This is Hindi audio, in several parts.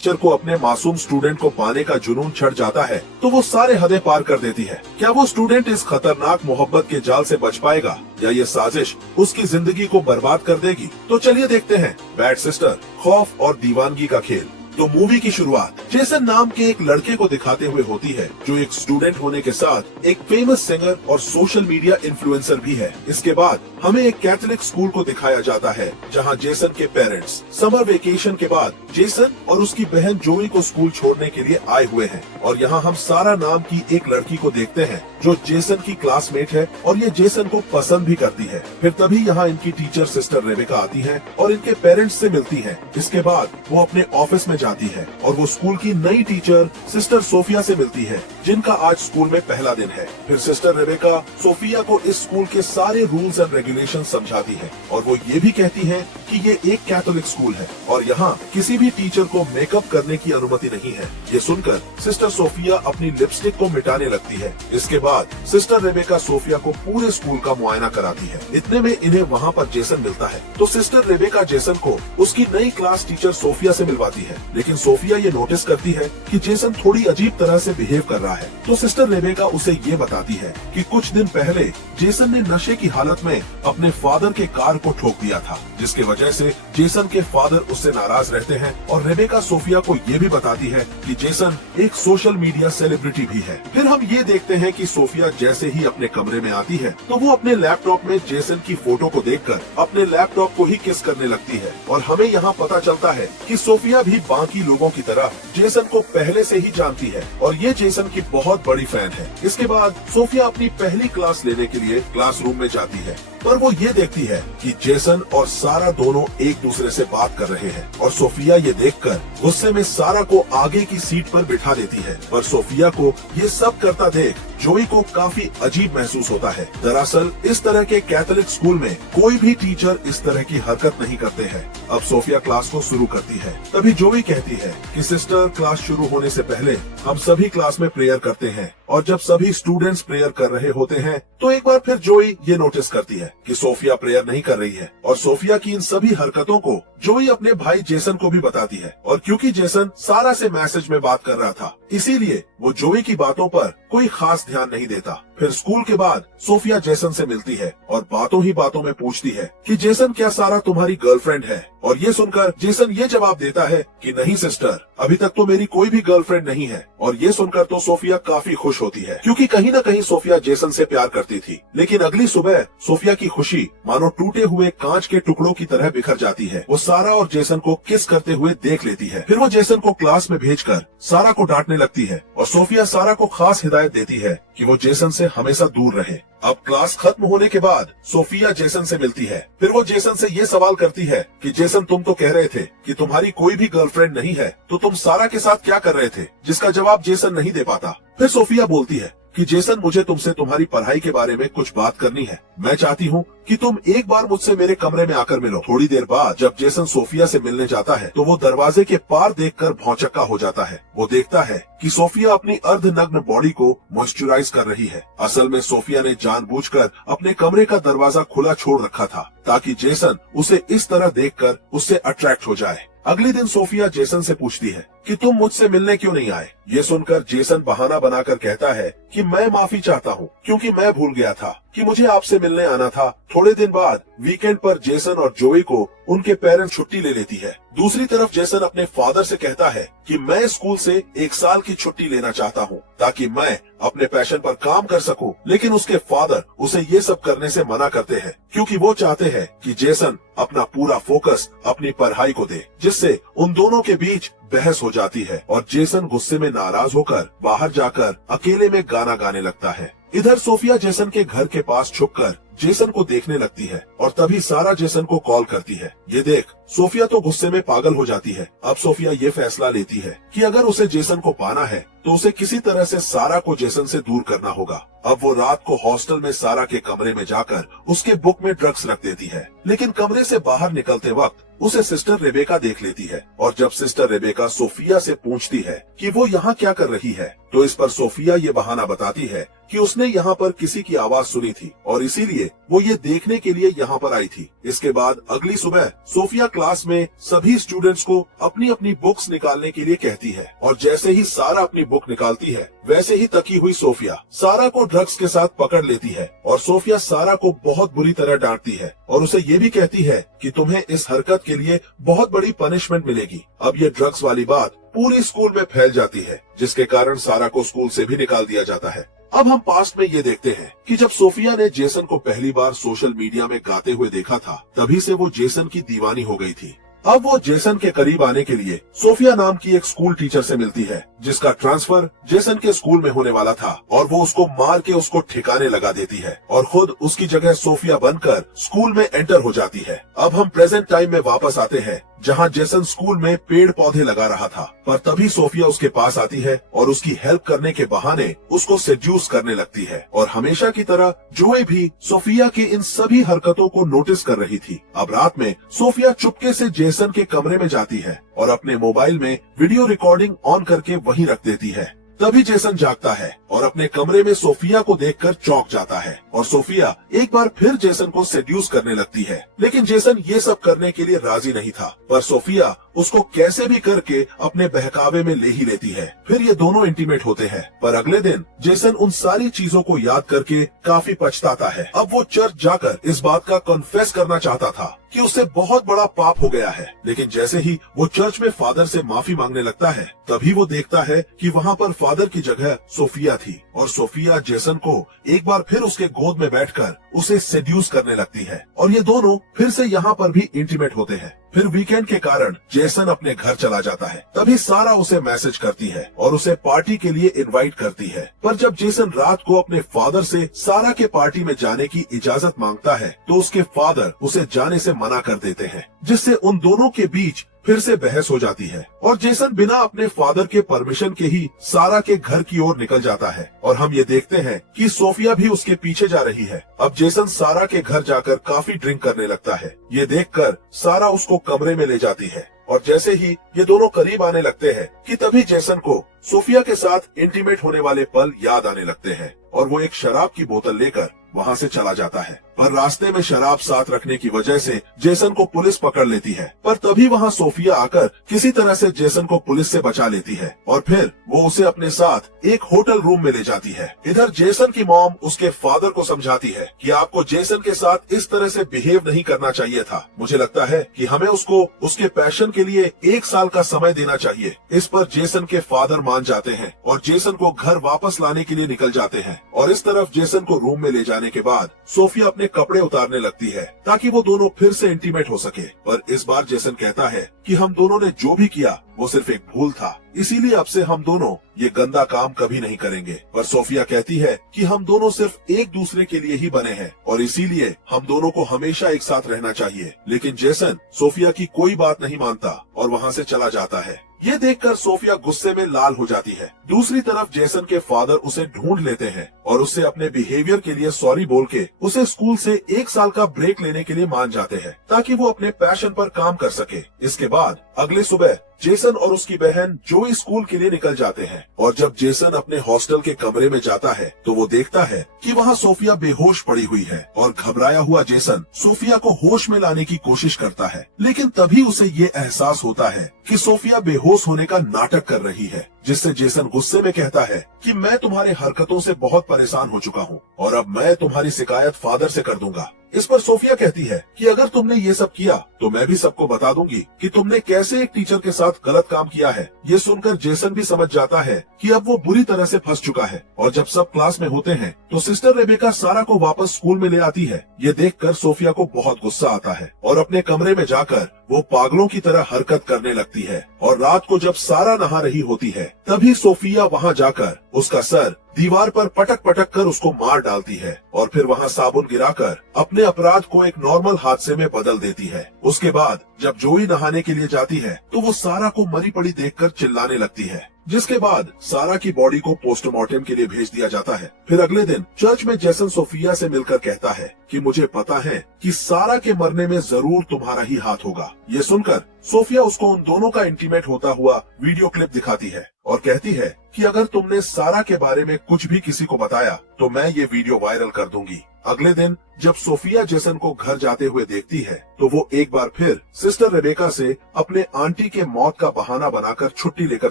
टीचर को अपने मासूम स्टूडेंट को पाने का जुनून चढ़ जाता है तो वो सारे हदें पार कर देती है। क्या वो स्टूडेंट इस खतरनाक मोहब्बत के जाल से बच पाएगा या ये साजिश उसकी जिंदगी को बर्बाद कर देगी? तो चलिए देखते हैं बैड सिस्टर, खौफ और दीवानगी का खेल। तो मूवी की शुरुआत जेसन नाम के एक लड़के को दिखाते हुए होती है, जो एक स्टूडेंट होने के साथ एक फेमस सिंगर और सोशल मीडिया इन्फ्लुएंसर भी है। इसके बाद हमें एक कैथोलिक स्कूल को दिखाया जाता है, जहां जेसन के पेरेंट्स समर वेकेशन के बाद जेसन और उसकी बहन जोई को स्कूल छोड़ने के लिए आए हुए हैं। और यहाँ हम सारा नाम की एक लड़की को देखते हैं जो जेसन की क्लासमेट है और ये जेसन को पसंद भी करती है। फिर तभी यहाँ इनकी टीचर सिस्टर रेबेका आती है और इनके पेरेंट्स से मिलती है। इसके बाद वो अपने ऑफिस में जाती है और वो स्कूल की नई टीचर सिस्टर सोफिया से मिलती है, जिनका आज स्कूल में पहला दिन है। फिर सिस्टर रेबेका सोफिया को इस स्कूल के सारे रूल्स एंड रेगुलेशन समझाती है और वो ये भी कहती है कि ये एक कैथोलिक स्कूल है और यहाँ किसी भी टीचर को मेकअप करने की अनुमति नहीं है। ये सुनकर सिस्टर सोफिया अपनी लिपस्टिक को मिटाने लगती है। इसके बाद सिस्टर रेबेका सोफिया को पूरे स्कूल का मुआयना कराती है। इतने में इन्हें वहाँ पर जेसन मिलता है, तो सिस्टर रेबेका जेसन को उसकी नई क्लास टीचर सोफिया से मिलवाती है। लेकिन सोफिया ये नोटिस करती है कि जेसन थोड़ी अजीब तरह से बिहेव कर रहा है, तो सिस्टर रेबेका उसे ये बताती है कि कुछ दिन पहले जेसन ने नशे की हालत में अपने फादर के कार को ठोक दिया था, जिसके वजह से जेसन के फादर उससे नाराज रहते हैं। और रेबेका सोफिया को ये भी बताती है कि जेसन एक सोशल मीडिया सेलिब्रिटी भी है। फिर हम ये देखते हैं कि सोफिया जैसे ही अपने कमरे में आती है तो वो अपने लैपटॉप में जेसन की फोटो को देखकर अपने लैपटॉप को ही किस करने लगती है। और हमें यहाँ पता चलता है कि सोफिया भी बाकी लोगों की तरह जेसन को पहले से ही जानती है और ये जेसन की बहुत बड़ी फैन है। इसके बाद सोफिया अपनी पहली क्लास लेने के लिए क्लासरूम में जाती है, पर वो ये देखती है कि जेसन और सारा दोनों एक दूसरे से बात कर रहे हैं और सोफिया ये देखकर गुस्से में सारा को आगे की सीट पर बिठा देती है। पर सोफिया को ये सब करता देख जोई को काफी अजीब महसूस होता है। दरअसल इस तरह के कैथोलिक स्कूल में कोई भी टीचर इस तरह की हरकत नहीं करते हैं। अब सोफिया क्लास को शुरू करती है। तभी जोई कहती है कि सिस्टर, क्लास शुरू होने से पहले हम सभी क्लास में प्रेयर करते हैं और जब सभी स्टूडेंट्स प्रेयर कर रहे होते हैं तो एक बार फिर जोई ये नोटिस करती है कि सोफिया प्रेयर नहीं कर रही है। और सोफिया की इन सभी हरकतों को जोई अपने भाई जेसन को भी बताती है। और क्योंकि जेसन सारा से मैसेज में बात कर रहा था, इसीलिए वो जोई की बातों पर कोई खास ध्यान नहीं देता। फिर स्कूल के बाद सोफिया जेसन से मिलती है और बातों ही बातों में पूछती है कि जेसन, क्या सारा तुम्हारी गर्लफ्रेंड है? और ये सुनकर जेसन ये जवाब देता है कि नहीं सिस्टर, अभी तक तो मेरी कोई भी गर्लफ्रेंड नहीं है। और ये सुनकर तो सोफिया काफी खुश होती है, क्योंकि कहीं न कहीं सोफिया जेसन से प्यार करती थी। लेकिन अगली सुबह सोफिया की खुशी मानो टूटे हुए कांच के टुकड़ों की तरह बिखर जाती है। वो सारा और जेसन को किस करते हुए देख लेती है। फिर वो जेसन को क्लास में भेजकर सारा को डांटने लगती है और सोफिया सारा को खास हिदायत देती है कि वो जेसन से हमेशा दूर रहे। अब क्लास खत्म होने के बाद सोफिया जेसन से मिलती है। फिर वो जेसन से ये सवाल करती है कि जेसन, तुम तो कह रहे थे कि तुम्हारी कोई भी गर्लफ्रेंड नहीं है, तो तुम सारा के साथ क्या कर रहे थे? जिसका जवाब जेसन नहीं दे पाता। फिर सोफिया बोलती है कि जेसन, मुझे तुमसे तुम्हारी पढ़ाई के बारे में कुछ बात करनी है। मैं चाहती हूँ कि तुम एक बार मुझसे मेरे कमरे में आकर मिलो। थोड़ी देर बाद जब जेसन सोफिया से मिलने जाता है तो वो दरवाजे के पार देखकर भौचक्का हो जाता है। वो देखता है कि सोफिया अपनी अर्धनग्न बॉडी को मॉइस्चराइज कर रही है। असल में सोफिया ने जानबूझकर अपने कमरे का दरवाजा खुला छोड़ रखा था ताकि जेसन उसे इस तरह देखकर उससे अट्रैक्ट हो जाए। अगले दिन सोफिया जेसन से पूछती है कि तुम मुझसे मिलने क्यों नहीं आए? ये सुनकर जेसन बहाना बनाकर कहता है कि मैं माफी चाहता हूँ, क्योंकि मैं भूल गया था कि मुझे आपसे मिलने आना था। थोड़े दिन बाद वीकेंड पर जेसन और जोई को उनके पेरेंट्स छुट्टी ले लेती है। दूसरी तरफ जेसन अपने फादर से कहता है कि मैं स्कूल से 1 साल की छुट्टी लेना चाहता हूँ ताकि मैं अपने पैशन पर काम कर सकूं। लेकिन उसके फादर उसे ये सब करने से मना करते हैं, क्योंकि वो चाहते हैं कि जेसन अपना पूरा फोकस अपनी पढ़ाई को दे, जिससे उन दोनों के बीच बहस हो जाती है और जेसन गुस्से में नाराज होकर बाहर जाकर अकेले में गाना गाने लगता है। इधर सोफिया जेसन के घर के पास छुपकर जेसन को देखने लगती है और तभी सारा जेसन को कॉल करती है। ये देख सोफिया तो गुस्से में पागल हो जाती है। अब सोफिया ये फैसला लेती है कि अगर उसे जेसन को पाना है तो उसे किसी तरह से सारा को जेसन से दूर करना होगा। अब वो रात को हॉस्टल में सारा के कमरे में जाकर उसके बुक में ड्रग्स रख देती है। लेकिन कमरे से बाहर निकलते वक्त उसे सिस्टर रेबेका देख लेती है और जब सिस्टर रेबेका सोफिया से पूछती है कि वो यहाँ क्या कर रही है, तो इस पर सोफिया ये बहाना बताती है कि उसने यहाँ पर किसी की आवाज सुनी थी और इसीलिए वो ये देखने के लिए यहाँ पर आई थी। इसके बाद अगली सुबह सोफिया क्लास में सभी स्टूडेंट्स को अपनी अपनी बुक्स निकालने के लिए कहती है और जैसे ही सारा अपनी बुक निकालती है वैसे ही तकी हुई सोफिया सारा को ड्रग्स के साथ पकड़ लेती है और सोफिया सारा को बहुत बुरी तरह डांटती है और उसे ये भी कहती है कि तुम्हें इस हरकत के लिए बहुत बड़ी पनिशमेंट मिलेगी। अब ये ड्रग्स वाली बात पूरी स्कूल में फैल जाती है जिसके कारण सारा को स्कूल से भी निकाल दिया जाता है। अब हम पास्ट में ये देखते हैं कि जब सोफिया ने जेसन को पहली बार सोशल मीडिया में गाते हुए देखा था तभी से वो जेसन की दीवानी हो गई थी। अब वो जेसन के करीब आने के लिए सोफिया नाम की एक स्कूल टीचर से मिलती है जिसका ट्रांसफर जेसन के स्कूल में होने वाला था और वो उसको मार के उसको ठिकाने लगा देती है और खुद उसकी जगह सोफिया बनकर स्कूल में एंटर हो जाती है। अब हम प्रेजेंट टाइम में वापस आते हैं जहाँ जेसन स्कूल में पेड़ पौधे लगा रहा था, पर तभी सोफिया उसके पास आती है और उसकी हेल्प करने के बहाने उसको सेड्यूस करने लगती है और हमेशा की तरह जोए भी सोफिया की इन सभी हरकतों को नोटिस कर रही थी। अब रात में सोफिया चुपके से जेसन के कमरे में जाती है और अपने मोबाइल में वीडियो रिकॉर्डिंग ऑन करके वहीं रख देती है। तभी जेसन जागता है और अपने कमरे में सोफिया को देखकर चौंक जाता है और सोफिया एक बार फिर जेसन को सेड्यूस करने लगती है, लेकिन जेसन ये सब करने के लिए राजी नहीं था, पर सोफिया उसको कैसे भी करके अपने बहकावे में ले ही लेती है। फिर ये दोनों इंटीमेट होते हैं, पर अगले दिन जेसन उन सारी चीजों को याद करके काफी पछताता है। अब वो चर्च जाकर इस बात का कन्फेस करना चाहता था कि उससे बहुत बड़ा पाप हो गया है, लेकिन जैसे ही वो चर्च में फादर से माफी मांगने लगता है तभी वो देखता है कि वहाँ पर फादर की जगह सोफिया थी और सोफिया जेसन को एक बार फिर उसके गोद में बैठकर उसे सेड्यूस करने लगती है और ये दोनों फिर से यहाँ पर भी इंटीमेट होते हैं। फिर वीकेंड के कारण जेसन अपने घर चला जाता है। तभी सारा उसे मैसेज करती है और उसे पार्टी के लिए इनवाइट करती है, पर जब जेसन रात को अपने फादर से सारा के पार्टी में जाने की इजाजत मांगता है तो उसके फादर उसे जाने से मना कर देते हैं, जिससे उन दोनों के बीच फिर से बहस हो जाती है और जेसन बिना अपने फादर के परमिशन के ही सारा के घर की ओर निकल जाता है और हम ये देखते हैं कि सोफिया भी उसके पीछे जा रही है। अब जेसन सारा के घर जाकर काफी ड्रिंक करने लगता है। ये देखकर सारा उसको कमरे में ले जाती है और जैसे ही ये दोनों करीब आने लगते हैं कि तभी जेसन को सोफिया के साथ इंटीमेट होने वाले पल याद आने लगते हैं और वो एक शराब की बोतल लेकर वहाँ से चला जाता है, पर रास्ते में शराब साथ रखने की वजह से जेसन को पुलिस पकड़ लेती है। पर तभी वहाँ सोफिया आकर किसी तरह से जेसन को पुलिस से बचा लेती है और फिर वो उसे अपने साथ एक होटल रूम में ले जाती है। इधर जेसन की मॉम उसके फादर को समझाती है कि आपको जेसन के साथ इस तरह से बिहेव नहीं करना चाहिए था। मुझे लगता है कि हमें उसको उसके पैशन के लिए 1 साल का समय देना चाहिए। इस पर जेसन के फादर मान जाते हैं और जेसन को घर वापस लाने के लिए निकल जाते हैं और इस तरफ जेसन को रूम में ले जाने के बाद सोफिया अपने कपड़े उतारने लगती है ताकि वो दोनों फिर से इंटीमेट हो सके। पर इस बार जेसन कहता है कि हम दोनों ने जो भी किया वो सिर्फ एक भूल था, इसीलिए अब से हम दोनों ये गंदा काम कभी नहीं करेंगे। पर सोफिया कहती है कि हम दोनों सिर्फ एक दूसरे के लिए ही बने हैं और इसीलिए हम दोनों को हमेशा एक साथ रहना चाहिए। लेकिन जेसन सोफिया की कोई बात नहीं मानता और वहाँ से चला जाता है। ये देखकर सोफिया गुस्से में लाल हो जाती है। दूसरी तरफ जेसन के फादर उसे ढूंढ लेते हैं और उससे अपने बिहेवियर के लिए सॉरी बोल के उसे स्कूल से 1 साल का ब्रेक लेने के लिए मान जाते हैं ताकि वो अपने पैशन पर काम कर सके। इसके बाद अगले सुबह जेसन और उसकी बहन जोई स्कूल के लिए निकल जाते हैं और जब जेसन अपने हॉस्टल के कमरे में जाता है तो वो देखता है कि वहाँ सोफिया बेहोश पड़ी हुई है और घबराया हुआ जेसन सोफिया को होश में लाने की कोशिश करता है, लेकिन तभी उसे ये एहसास होता है कि सोफिया बेहोश होने का नाटक कर रही है, जिससे जेसन गुस्से में कहता है कि मैं तुम्हारी हरकतों से बहुत परेशान हो चुका हूँ और अब मैं तुम्हारी शिकायत फादर से कर दूंगा। इस पर सोफिया कहती है कि अगर तुमने ये सब किया तो मैं भी सबको बता दूंगी कि तुमने कैसे एक टीचर के साथ गलत काम किया है। ये सुनकर जेसन भी समझ जाता है कि अब वो बुरी तरह से फंस चुका है और जब सब क्लास में होते हैं तो सिस्टर रेबेका सारा को वापस स्कूल में ले आती है। ये देखकर सोफिया को बहुत गुस्सा आता है और अपने कमरे में जाकर वो पागलों की तरह हरकत करने लगती है और रात को जब सारा नहा रही होती है तभी सोफिया वहाँ जाकर उसका सर दीवार पर पटक पटक कर उसको मार डालती है और फिर वहाँ साबुन गिराकर अपने अपराध को एक नॉर्मल हादसे में बदल देती है। उसके बाद जब जोई नहाने के लिए जाती है तो वो सारा को मरी पड़ी देखकर चिल्लाने लगती है, जिसके बाद सारा की बॉडी को पोस्टमार्टम के लिए भेज दिया जाता है। फिर अगले दिन चर्च में जेसन सोफिया से मिलकर कहता है कि मुझे पता है कि सारा के मरने में जरूर तुम्हारा ही हाथ होगा। ये सुनकर सोफिया उसको उन दोनों का इंटीमेट होता हुआ वीडियो क्लिप दिखाती है और कहती है कि अगर तुमने सारा के बारे में कुछ भी किसी को बताया तो मैं ये वीडियो वायरल कर दूंगी। अगले दिन जब सोफिया जेसन को घर जाते हुए देखती है तो वो एक बार फिर सिस्टर रेबेका से अपने आंटी के मौत का बहाना बनाकर छुट्टी लेकर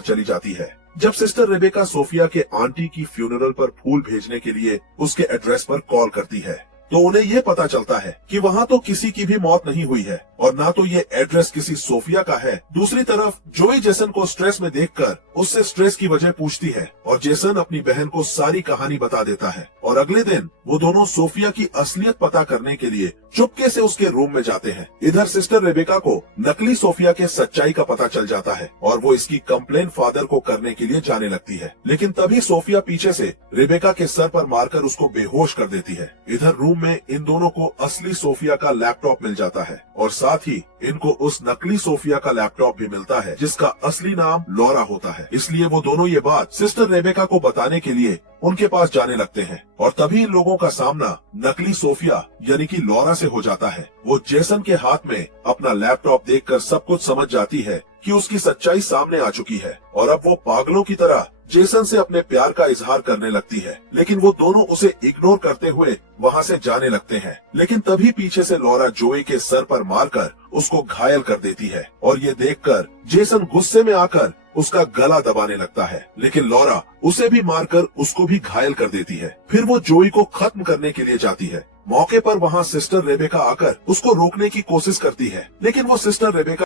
चली जाती है। जब सिस्टर रेबेका सोफिया के आंटी की फ्यूनरल पर फूल भेजने के लिए उसके एड्रेस पर कॉल करती है तो उन्हें ये पता चलता है कि वहाँ तो किसी की भी मौत नहीं हुई है और ना तो ये एड्रेस किसी सोफिया का है। दूसरी तरफ जोई जेसन को स्ट्रेस में देखकर उससे स्ट्रेस की वजह पूछती है और जेसन अपनी बहन को सारी कहानी बता देता है और अगले दिन वो दोनों सोफिया की असलियत पता करने के लिए चुपके से उसके रूम में जाते हैं। इधर सिस्टर रेबेका को नकली सोफिया के सच्चाई का पता चल जाता है और वो इसकी कंप्लेन फादर को करने के लिए जाने लगती है, लेकिन तभी सोफिया पीछे से रेबेका के सर पर मारकर उसको बेहोश कर देती है। इधर रूम में इन दोनों को असली सोफिया का लैपटॉप मिल जाता है और साथ ही इनको उस नकली सोफिया का लैपटॉप भी मिलता है जिसका असली नाम लॉरा होता है। इसलिए वो दोनों ये बात सिस्टर रेबेका को बताने के लिए उनके पास जाने लगते हैं और तभी इन लोगों का सामना नकली सोफिया यानी कि लॉरा से हो जाता है। वो जेसन के हाथ में अपना लैपटॉप देखकर सब कुछ समझ जाती है कि उसकी सच्चाई सामने आ चुकी है और अब वो पागलों की तरह जेसन से अपने प्यार का इजहार करने लगती है, लेकिन वो दोनों उसे इग्नोर करते हुए वहाँ से जाने लगते हैं। लेकिन तभी पीछे से लॉरा जोई के सर पर मारकर उसको घायल कर देती है और ये देखकर जेसन गुस्से में आकर उसका गला दबाने लगता है, लेकिन लॉरा उसे भी मारकर उसको भी घायल कर देती है। फिर वो जोई को खत्म करने के लिए जाती है। मौके पर वहाँ सिस्टर रेबेका आकर उसको रोकने की कोशिश करती है, लेकिन वो सिस्टर रेबेका